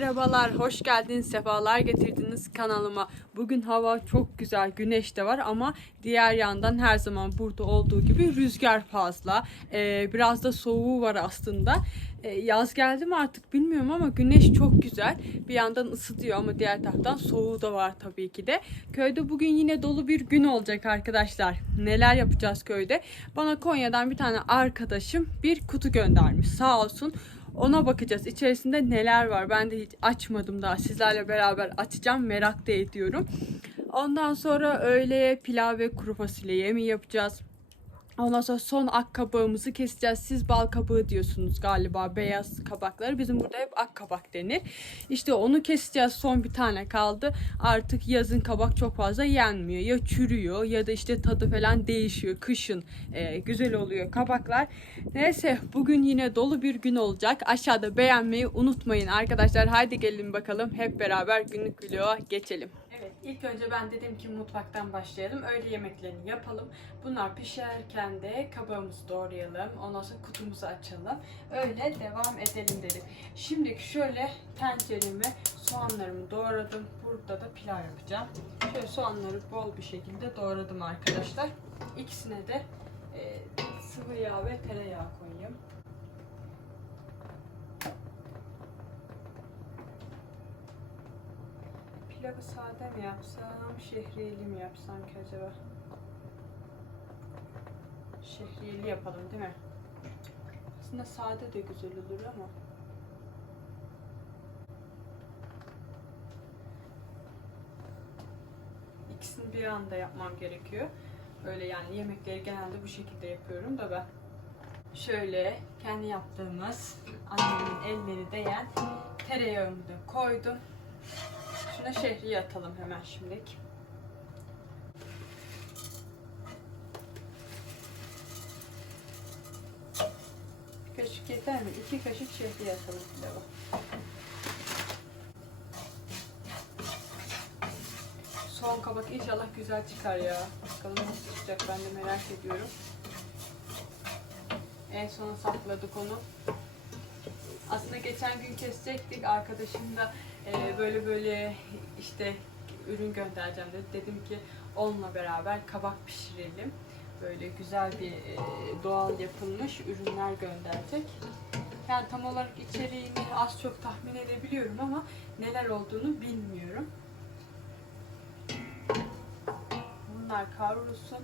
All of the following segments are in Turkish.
Merhabalar, hoş geldiniz, sefalar getirdiniz kanalıma. Bugün hava çok güzel, güneş de var ama diğer yandan her zaman burada olduğu gibi rüzgar fazla. Ee, biraz da soğuğu var aslında. Ee, yaz geldi mi artık bilmiyorum ama güneş çok güzel. Bir yandan ısıtıyor ama diğer taraftan soğuğu da var tabii ki de. Köyde bugün yine dolu bir gün olacak arkadaşlar. Neler yapacağız köyde? Bana Konya'dan bir tane arkadaşım bir kutu göndermiş sağ olsun. Ona bakacağız. İçerisinde neler var? Ben de hiç açmadım daha. Sizlerle beraber açacağım. Merak da ediyorum. Ondan sonra öğleye pilav ve kuru fasulye yemeği yapacağız. Ondan sonra son ak kabağımızı keseceğiz. Siz bal kabağı diyorsunuz galiba beyaz kabakları. Bizim burada hep ak kabak denir. İşte onu keseceğiz. Son bir tane kaldı. Artık yazın kabak çok fazla yenmiyor. Ya çürüyor ya da işte tadı falan değişiyor. Kışın e, güzel oluyor kabaklar. Neyse bugün yine dolu bir gün olacak. Aşağıda beğenmeyi unutmayın arkadaşlar. Haydi gelin bakalım hep beraber günlük vloga geçelim. İlk önce ben dedim ki mutfaktan başlayalım. Öğle yemeklerini yapalım. Bunlar pişerken de kabağımızı doğrayalım. Ondan sonra kutumuzu açalım. Öyle devam edelim dedim. Şimdi şöyle tenceremi soğanlarımı doğradım. Burada da pilav yapacağım. Şöyle soğanları bol bir şekilde doğradım arkadaşlar. İkisine de e, sıvı yağ ve tereyağı koyayım. Pilavı sade mi yapsam, şehriyeli mi yapsam ki acaba? Şehriyeli yapalım değil mi? Aslında sade de güzel olur ama. İkisini bir anda yapmam gerekiyor. Öyle yani yemekleri genelde bu şekilde yapıyorum da ben. Şöyle kendi yaptığımız annemin elleri değen tereyağımı da koydum. Şuna şehriye atalım hemen şimdilik. Kaşık yeter mi? İki kaşık şehriye atalım pilava. Soğan kabak inşallah güzel çıkar ya. Bakalım nasıl çıkacak ben de merak ediyorum. En sona sakladık onu. Aslında geçen gün kesecektik. Arkadaşım da e, böyle böyle işte ürün göndereceğim dedi. Dedim ki onunla beraber kabak pişirelim. Böyle güzel bir e, doğal yapılmış ürünler gönderecek. Yani tam olarak içeriğini az çok tahmin edebiliyorum ama neler olduğunu bilmiyorum. Bunlar kavrulsun.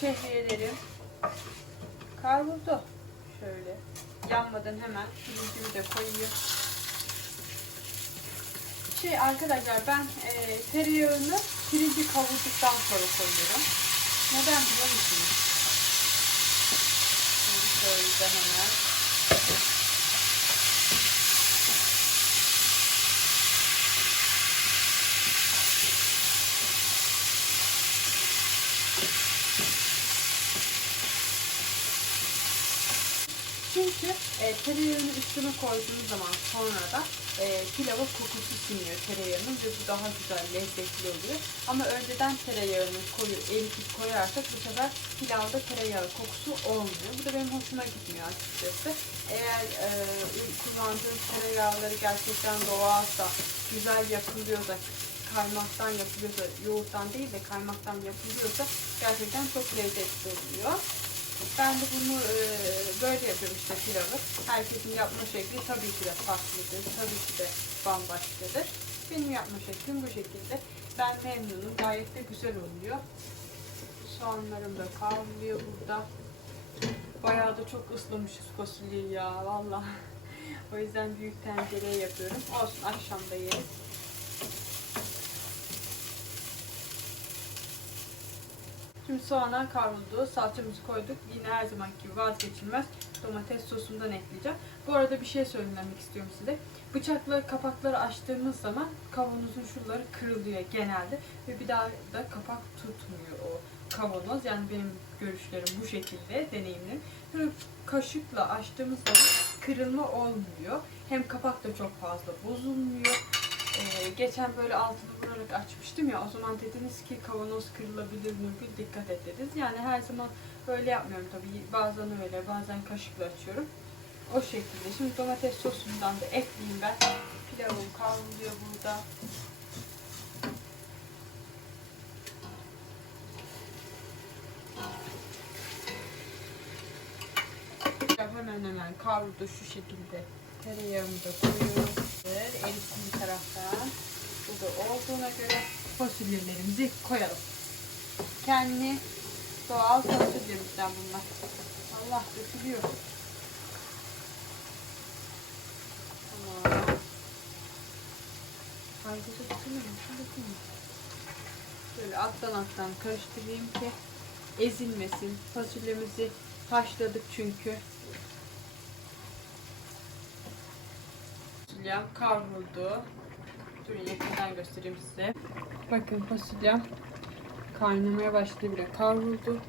Şehriyelerim kavruldu. Şöyle yanmadan hemen pirincimi de koyayım. Şey arkadaşlar ben e, tereyağını pirinci kavurduktan sonra koyuyorum. Neden biliyor musunuz? Şimdi şöyle hemen. Çünkü e, tereyağını üstüne koyduğunuz zaman sonra da e, pilava kokusu siniyor tereyağının ve bu daha güzel, lezzetli oluyor. Ama önceden tereyağını koyu, eritip koyarsak bu sefer pilavda tereyağı kokusu olmuyor. Bu da benim hoşuma gitmiyor açıkçası. Eğer e, kullandığınız tereyağları gerçekten doğalsa, güzel yapılıyorsa, kaymaktan yapılıyorsa, yoğurttan değil de kaymaktan yapılıyorsa gerçekten çok lezzetli oluyor. Ben de bunu e, böyle yapıyorum işte pilavı. Herkesin yapma şekli tabii ki de farklıdır. Tabii ki de bambaşkadır. Benim yapma şeklim bu şekilde. Ben memnunum. Gayet de güzel oluyor. Soğanlarım da kavruluyor burada. Bayağı da çok ıslamışız fasulyeyi ya valla. o yüzden büyük tencereye yapıyorum. Olsun akşam da yeriz. Şimdi soğanlar kavruldu. Salçamızı koyduk. Yine her zaman gibi vazgeçilmez domates sosundan ekleyeceğim. Bu arada bir şey söylemek istiyorum size. Bıçakla kapakları açtığımız zaman kavanozun şuraları kırılıyor genelde. Ve bir daha da kapak tutmuyor o kavanoz. Yani benim görüşlerim bu şekilde, deneyimlerim. Böyle kaşıkla açtığımız zaman kırılma olmuyor. Hem kapak da çok fazla bozulmuyor. Ee, geçen böyle altını vurarak açmıştım ya o zaman dediniz ki kavanoz kırılabilir Nurgül dikkat et dediniz. Yani her zaman böyle yapmıyorum tabii bazen öyle bazen kaşıkla açıyorum. O şekilde. Şimdi domates sosundan da ekleyeyim ben. Pilavım kavruluyor burada. Hemen hemen kavruldu şu şekilde. Tereyağımı da koyuyorum. Erisin bir taraftan. Burada olduğuna göre fasulyelerimizi koyalım. Kendi doğal fasulyemizden bunlar. Allah dökülüyor. Tamam. Şu dökülmedim. Böyle alttan alttan karıştırayım ki ezilmesin. Fasulyemizi haşladık çünkü. Fasulyem kavruldu. Durun yakından göstereyim size. Bakın fasulyem kaynamaya başladı bile kavruldu.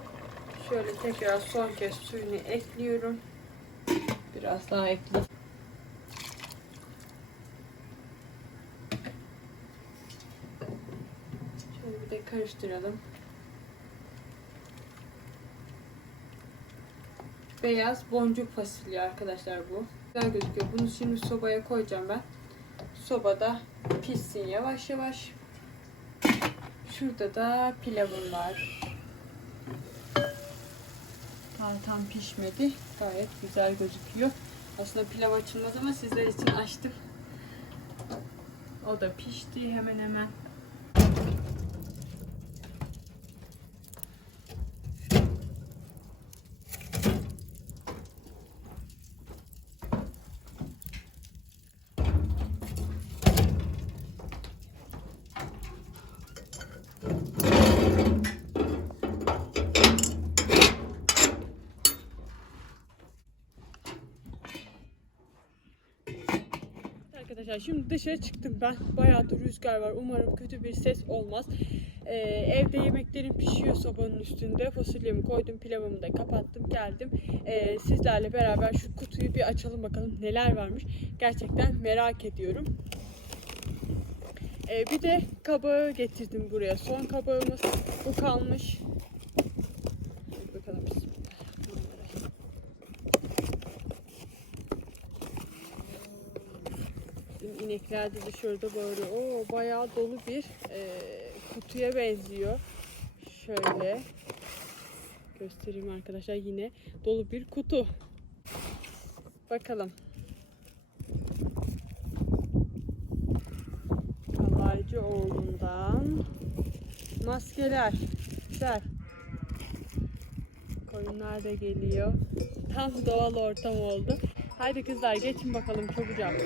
Şöyle tekrar son kez suyunu ekliyorum. Biraz daha ekle. Şöyle bir de karıştıralım. Beyaz boncuk fasulye arkadaşlar bu. Güzel gözüküyor. Bunu şimdi sobaya koyacağım ben. Sobada pişsin yavaş yavaş. Şurada da pilavım var. Daha tam pişmedi. Gayet güzel gözüküyor. Aslında pilav açılmaz ama sizler için açtım. O da pişti hemen hemen. Arkadaşlar şimdi dışarı çıktım ben. Bayağı da rüzgar var. Umarım kötü bir ses olmaz. Ee, evde yemeklerim pişiyor sobanın üstünde. Fasulyemi koydum, pilavımı da kapattım, geldim. Ee, sizlerle beraber şu kutuyu bir açalım bakalım neler varmış. Gerçekten merak ediyorum. Ee, bir de kabağı getirdim buraya. Son kabağımız bu kalmış. Hadi bakalım bismillahirrahmanirrahim. İnekler de dışarıda bağırıyor. Oo, bayağı dolu bir e, kutuya benziyor. Şöyle göstereyim arkadaşlar yine dolu bir kutu. Bakalım. Kalaycı oğlundan maskeler. Güzel. Koyunlar da geliyor. Tam doğal ortam oldu. Haydi kızlar geçin bakalım çabucak.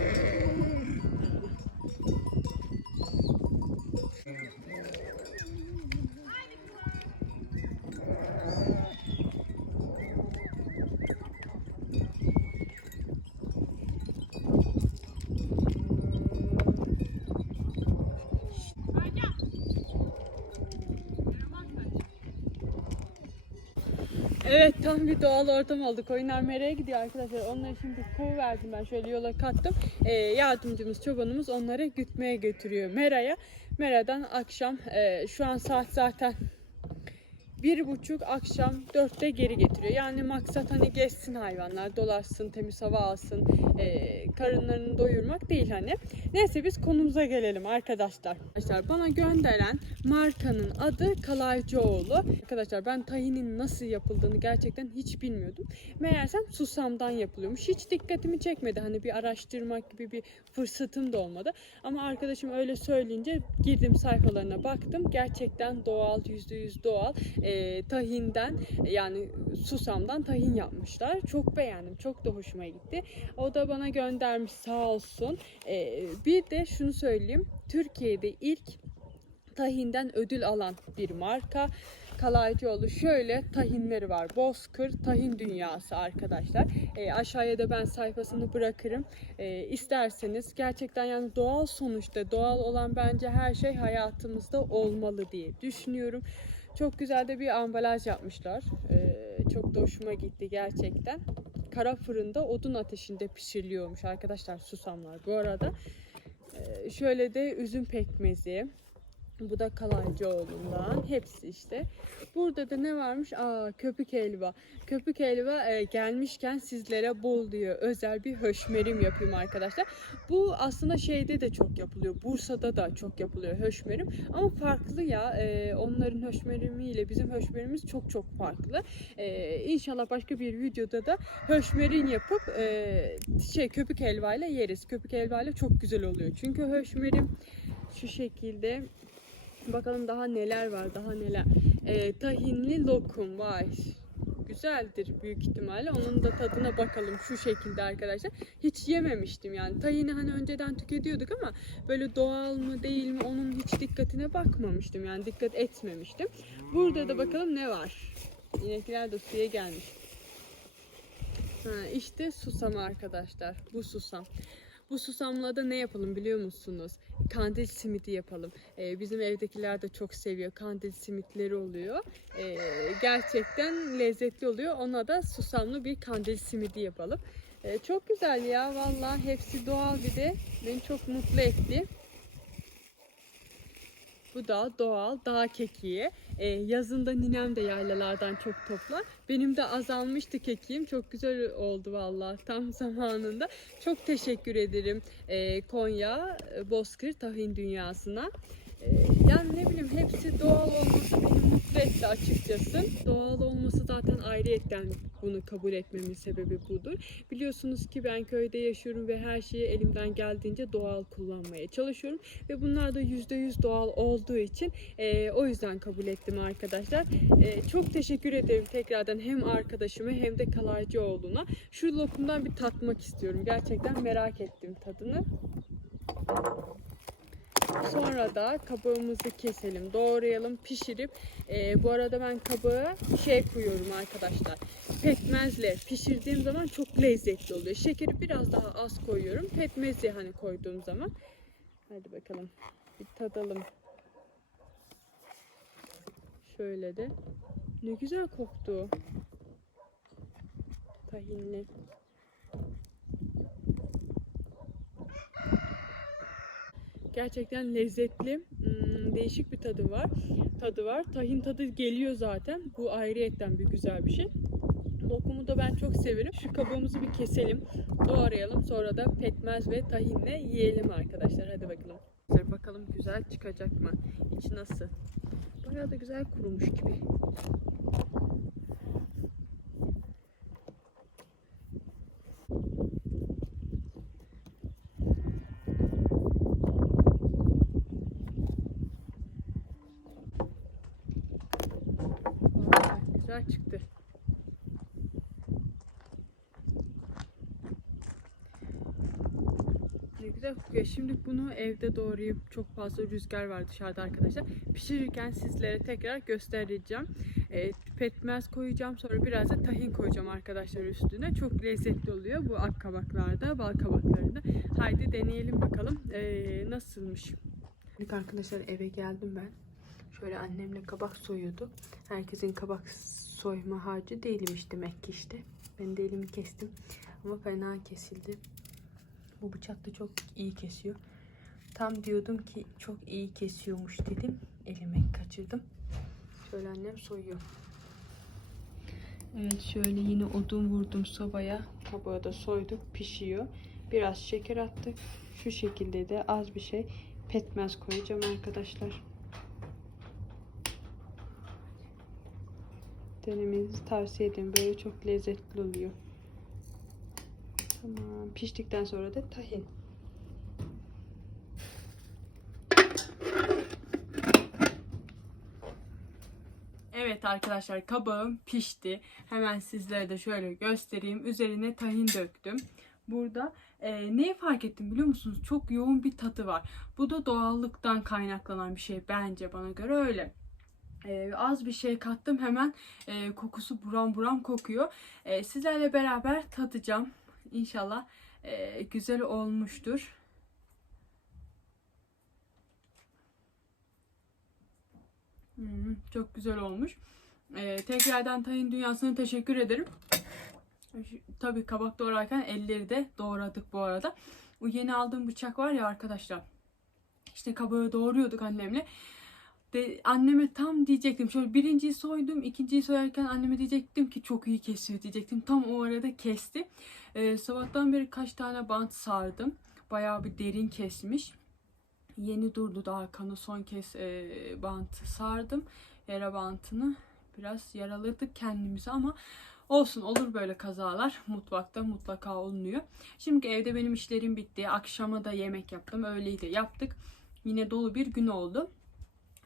Evet tam bir doğal ortam oldu. Koyunlar meraya gidiyor arkadaşlar. Onları şimdi kovu verdim ben şöyle yola kattım. Ee, yardımcımız çobanımız onları gütmeye götürüyor meraya. Meradan akşam e, şu an saat zaten bir buçuk akşam dörtte geri getiriyor. Yani maksat hani gezsin hayvanlar, dolaşsın, temiz hava alsın, e, karınlarını doyurmak değil hani. Neyse biz konumuza gelelim arkadaşlar. Arkadaşlar bana gönderen markanın adı Kalaycıoğlu. Arkadaşlar ben tahinin nasıl yapıldığını gerçekten hiç bilmiyordum. Meğersem susamdan yapılıyormuş. Hiç dikkatimi çekmedi. Hani bir araştırmak gibi bir fırsatım da olmadı. Ama arkadaşım öyle söyleyince girdim sayfalarına baktım. Gerçekten doğal, %100 doğal e, tahinden yani susamdan tahin yapmışlar. Çok beğendim. Çok da hoşuma gitti. O da bana göndermiş sağ olsun. E, bir de şunu söyleyeyim. Türkiye'de ilk tahinden ödül alan bir marka. Kalaycıoğlu şöyle tahinleri var. Bozkır Tahin Dünyası arkadaşlar. E, aşağıya da ben sayfasını bırakırım. E, isterseniz gerçekten yani doğal sonuçta doğal olan bence her şey hayatımızda olmalı diye düşünüyorum. Çok güzel de bir ambalaj yapmışlar. E, çok da hoşuma gitti gerçekten. Kara fırında odun ateşinde pişiriliyormuş arkadaşlar susamlar bu arada. E, şöyle de üzüm pekmezi, Bu da Kalaycıoğlu'ndan. Hepsi işte. Burada da ne varmış? Aa köpük helva. Köpük helva e, gelmişken sizlere bol diyor. Özel bir höşmerim yapayım arkadaşlar. Bu aslında şeyde de çok yapılıyor. Bursa'da da çok yapılıyor höşmerim. Ama farklı ya. E, onların höşmerimiyle bizim höşmerimiz çok çok farklı. E, inşallah başka bir videoda da höşmerin yapıp e, şey köpük helvayla yeriz. Köpük helvayla çok güzel oluyor. Çünkü höşmerim şu şekilde Bakalım daha neler var, daha neler. Ee, tahinli lokum var. Güzeldir büyük ihtimalle. Onun da tadına bakalım şu şekilde arkadaşlar. Hiç yememiştim yani. Tahini hani önceden tüketiyorduk ama böyle doğal mı değil mi onun hiç dikkatine bakmamıştım. Yani dikkat etmemiştim. Burada da bakalım ne var. İnekler de suya gelmiş. Ha, işte susam arkadaşlar. Bu susam. Bu susamla da ne yapalım biliyor musunuz? Kandil simidi yapalım. Ee, bizim evdekiler de çok seviyor. Kandil simitleri oluyor. Ee, gerçekten lezzetli oluyor. Ona da susamlı bir kandil simidi yapalım. Ee, çok güzel ya vallahi hepsi doğal bir de beni çok mutlu etti. Bu da doğal dağ kekiği. Ee, yazında ninem de yaylalardan çok toplar. Benim de azalmıştı kekiğim. Çok güzel oldu vallahi tam zamanında. Çok teşekkür ederim ee, Konya Bozkır Tahin Dünyası'na. Ee, yani ne bileyim hepsi doğal olması beni mutlu etti açıkçası. Doğal olması zaten ayrıyetten bunu kabul etmemin sebebi budur. Biliyorsunuz ki ben köyde yaşıyorum ve her şeyi elimden geldiğince doğal kullanmaya çalışıyorum. Ve bunlar da %100 doğal olduğu için e, o yüzden kabul ettim arkadaşlar. E, çok teşekkür ederim tekrardan hem arkadaşıma hem de Kalaycıoğlu'na. Şu lokumdan bir tatmak istiyorum. Gerçekten merak ettim tadını. Sonra da kabağımızı keselim, doğrayalım, pişirip e, bu arada ben kabağı şey koyuyorum arkadaşlar. Pekmezle pişirdiğim zaman çok lezzetli oluyor. Şekeri biraz daha az koyuyorum. Pekmezi hani koyduğum zaman. Hadi bakalım. Bir tadalım. Şöyle de. Ne güzel koktu. Tahinli. Gerçekten lezzetli. Hmm, değişik bir tadı var. Tadı var. Tahin tadı geliyor zaten. Bu ayrıyetten bir güzel bir şey. Lokumu da ben çok severim. Şu kabuğumuzu bir keselim. Doğrayalım. Sonra da pekmez ve tahinle yiyelim arkadaşlar. Hadi bakalım. Bakalım güzel çıkacak mı? İçi nasıl? Bayağı da güzel kurumuş gibi. Güzel çıktı. Ne güzel kokuyor. Şimdi bunu evde doğrayıp çok fazla rüzgar var dışarıda arkadaşlar. Pişirirken sizlere tekrar göstereceğim. E, pekmez koyacağım. Sonra biraz da tahin koyacağım arkadaşlar üstüne. Çok lezzetli oluyor bu ak kabaklarda, bal kabaklarında. Haydi deneyelim bakalım e, nasılmış. Arkadaşlar eve geldim ben. Şöyle annemle kabak soyuyordu. Herkesin kabak soyma harcı değilmiş demek ki işte. Ben de elimi kestim. Ama fena kesildi. Bu bıçak da çok iyi kesiyor. Tam diyordum ki çok iyi kesiyormuş dedim. Elime kaçırdım. Şöyle annem soyuyor. Evet şöyle yine odun vurdum sobaya. Kabağı da soyduk pişiyor. Biraz şeker attık. Şu şekilde de az bir şey pekmez koyacağım arkadaşlar. Denemenizi tavsiye ederim. Böyle çok lezzetli oluyor. Tamam. Piştikten sonra da tahin. Evet arkadaşlar kabağım pişti. Hemen sizlere de şöyle göstereyim. Üzerine tahin döktüm. Burada e, neyi fark ettim biliyor musunuz? Çok yoğun bir tadı var. Bu da doğallıktan kaynaklanan bir şey bence bana göre öyle. Ee, az bir şey kattım hemen e, kokusu buram buram kokuyor. E, sizlerle beraber tadacağım. İnşallah e, güzel olmuştur. Hmm, çok güzel olmuş. E, tekrardan Tayin Dünyası'na teşekkür ederim. Tabii kabak doğrarken elleri de doğradık bu arada. Bu yeni aldığım bıçak var ya arkadaşlar. İşte kabağı doğruyorduk annemle. De, anneme tam diyecektim. Şöyle birinciyi soydum. ikinciyi soyarken anneme diyecektim ki çok iyi kesiyor diyecektim. Tam o arada kesti. Ee, sabahtan beri kaç tane bant sardım. Bayağı bir derin kesmiş. Yeni durdu daha kanı son kez e, bantı sardım. Yara bantını. Biraz yaraladık kendimizi ama olsun olur böyle kazalar. Mutfakta mutlaka olunuyor. Şimdi evde benim işlerim bitti. Akşama da yemek yaptım. Öğleyi de yaptık. Yine dolu bir gün oldu.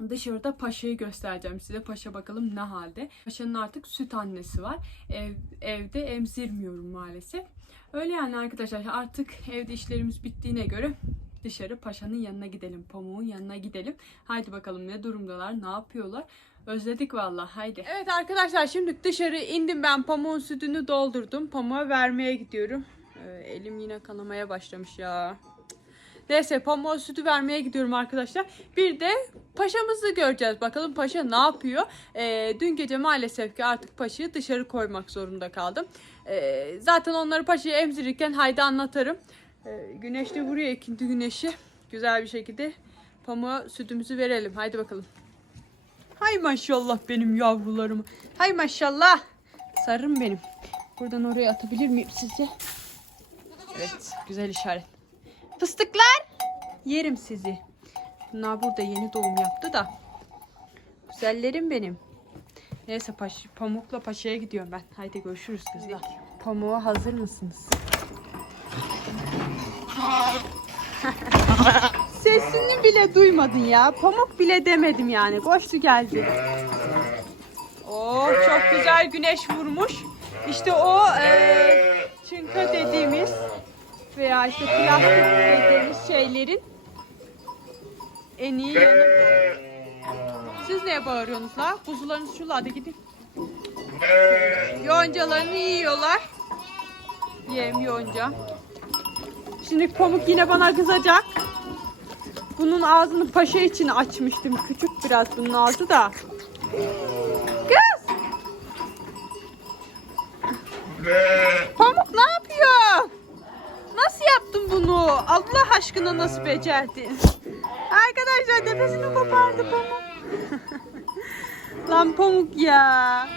Dışarıda Paşa'yı göstereceğim size. Paşa bakalım ne halde. Paşa'nın artık süt annesi var. Ev, evde emzirmiyorum maalesef. Öyle yani arkadaşlar artık evde işlerimiz bittiğine göre dışarı Paşa'nın yanına gidelim. Pamuğun yanına gidelim. Haydi bakalım ne durumdalar, ne yapıyorlar. Özledik vallahi haydi. Evet arkadaşlar şimdi dışarı indim ben pamuğun sütünü doldurdum. Pamuğa vermeye gidiyorum. Ee, elim yine kanamaya başlamış ya. Neyse pamuğa sütü vermeye gidiyorum arkadaşlar. Bir de paşamızı göreceğiz. Bakalım paşa ne yapıyor. Ee, dün gece maalesef ki artık paşayı dışarı koymak zorunda kaldım. Ee, zaten onları paşayı emzirirken haydi anlatırım. Ee, güneş de vuruyor ikinci güneşi. Güzel bir şekilde pamuğa sütümüzü verelim. Haydi bakalım. Hay maşallah benim yavrularım. Hay maşallah. Sarım benim. Buradan oraya atabilir miyim sizce? Evet güzel işaret. Fıstıklar. Yerim sizi. Bunlar burada yeni doğum yaptı da. Güzellerim benim. Neyse paş, Pamuk'la Paşa'ya gidiyorum ben. Haydi görüşürüz kızlar. Pamuk'a hazır mısınız? Sesini bile duymadın ya. Pamuk bile demedim yani. Koştu geldi. Oo çok güzel güneş vurmuş. İşte o e, çınka dediğimiz veya işte plastik dediğimiz şeylerin en iyi yanı. Siz neye bağırıyorsunuz la? Kuzularınız şurada hadi gidin. Yoncalarını yiyorlar. Yem yonca. Şimdi pamuk yine bana kızacak. Bunun ağzını paşa için açmıştım. Küçük biraz bunun ağzı da. Kız! Pamuk ne yapıyor? Nasıl yaptın bunu? Allah aşkına nasıl becerdin? Arkadaşlar nefesini kopardı Pamuk. Lan Pamuk ya.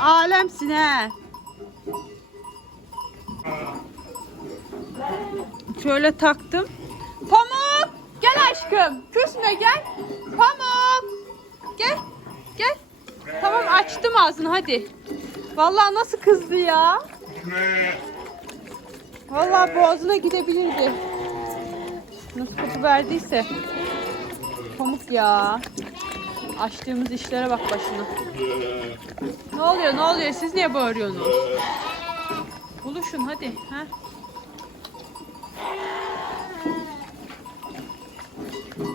Alemsin he. Şöyle taktım. Pamuk! Gel aşkım. Küsme gel. Pamuk! Gel. Gel. Tamam açtım ağzını hadi. Vallahi nasıl kızdı ya. Vallahi boğazına gidebilirdi. Nasıl koku verdiyse. Pamuk ya. Açtığımız işlere bak başına. Ne oluyor ne oluyor siz niye bağırıyorsunuz? Buluşun hadi. Ha?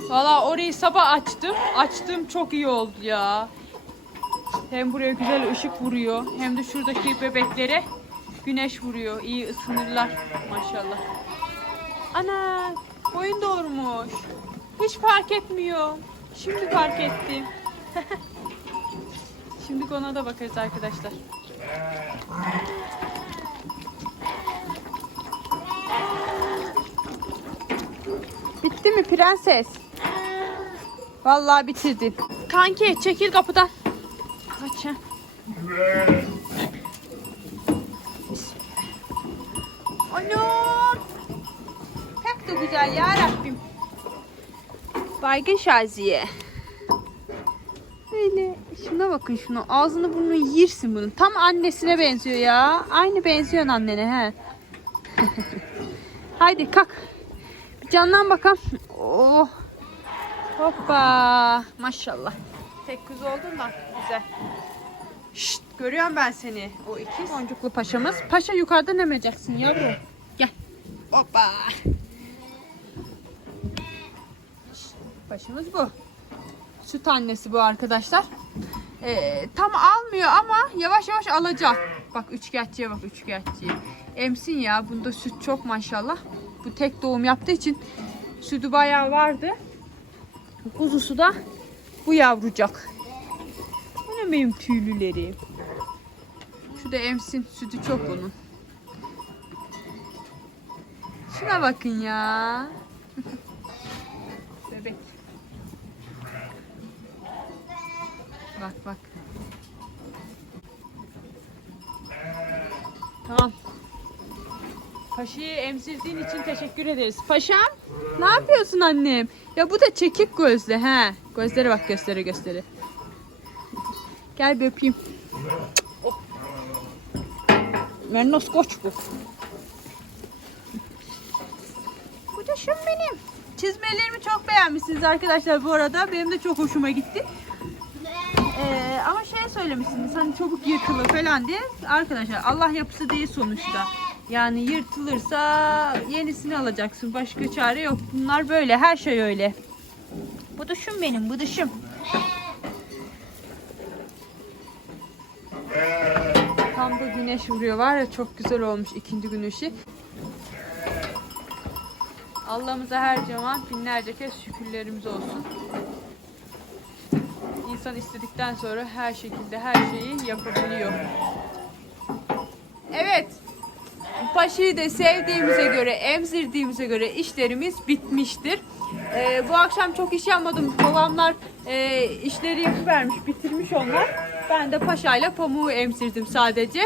Valla orayı sabah açtım. Açtım çok iyi oldu ya. Hem buraya güzel ışık vuruyor. Hem de şuradaki bebeklere güneş vuruyor. İyi ısınırlar maşallah. Ana boyun doğurmuş. Hiç fark etmiyor. Şimdi fark ettim. Şimdi ona da bakarız arkadaşlar. Bitti mi prenses? Vallahi bitirdin. Kanki çekil kapıdan. Kaç. Anam. Pek de güzel ya Rabbim. Baygın Şaziye. Böyle şuna bakın şuna. Ağzını burnunu yirsin bunun. Tam annesine benziyor ya. Aynı benziyorsun annene he. Haydi kalk. Bir canlan bakalım. Oh. Hoppa. Maşallah. Tek kız oldun da güzel. Şşt, görüyorum ben seni. O iki boncuklu paşamız. Paşa yukarıdan emeceksin yavrum. Gel. Hoppa. Şşt, Paşamız bu. Süt annesi bu arkadaşlar. Ee, tam almıyor ama yavaş yavaş alacak. Bak üçkağıtçıya bak üçkağıtçıya. Emsin ya. Bunda süt çok maşallah. Bu tek doğum yaptığı için sütü bayağı vardı. Kuzusu da bu yavrucak. Anam benim tüylülerim. Şu da emsin. Sütü çok onun. Şuna bakın ya. Bebek. Bak bak. Tamam. Paşa'yı emzirdiğin için teşekkür ederiz. Paşam ne yapıyorsun annem? Ya bu da çekik gözlü he. Gözlere bak göstere göstere. Gel bir öpeyim. Mennos koç bu. Bu da şun benim. Çizmelerimi çok beğenmişsiniz arkadaşlar bu arada. Benim de çok hoşuma gitti. Ee, ama şey söylemişsiniz hani çabuk yırtılır falan diye. Arkadaşlar Allah yapısı değil sonuçta. Yani yırtılırsa yenisini alacaksın. Başka çare yok. Bunlar böyle. Her şey öyle. Bu dışım benim. Bu dışım. Tam da güneş vuruyor var ya çok güzel olmuş ikinci güneşi. Allah'ımıza her zaman binlerce kez şükürlerimiz olsun. İnsan istedikten sonra her şekilde her şeyi yapabiliyor. Evet. Paşa'yı da sevdiğimize göre, emzirdiğimize göre işlerimiz bitmiştir. Ee, bu akşam çok iş yapmadım. Babamlar e, işleri yapıvermiş, bitirmiş onlar. Ben de Paşa'yla pamuğu emzirdim sadece.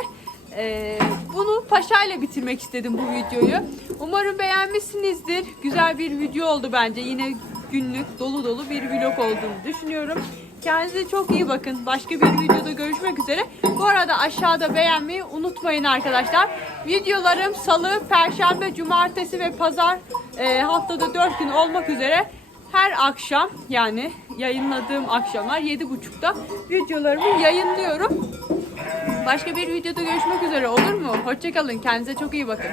Ee, bunu Paşa'yla bitirmek istedim bu videoyu. Umarım beğenmişsinizdir. Güzel bir video oldu bence. Yine günlük dolu dolu bir vlog olduğunu düşünüyorum. Kendinize çok iyi bakın. Başka bir videoda görüşmek üzere. Bu arada aşağıda beğenmeyi unutmayın arkadaşlar. Videolarım salı, perşembe, cumartesi ve pazar e, haftada 4 gün olmak üzere her akşam yani yayınladığım akşamlar 7.30'da videolarımı yayınlıyorum. Başka bir videoda görüşmek üzere olur mu? Hoşçakalın. Kendinize çok iyi bakın.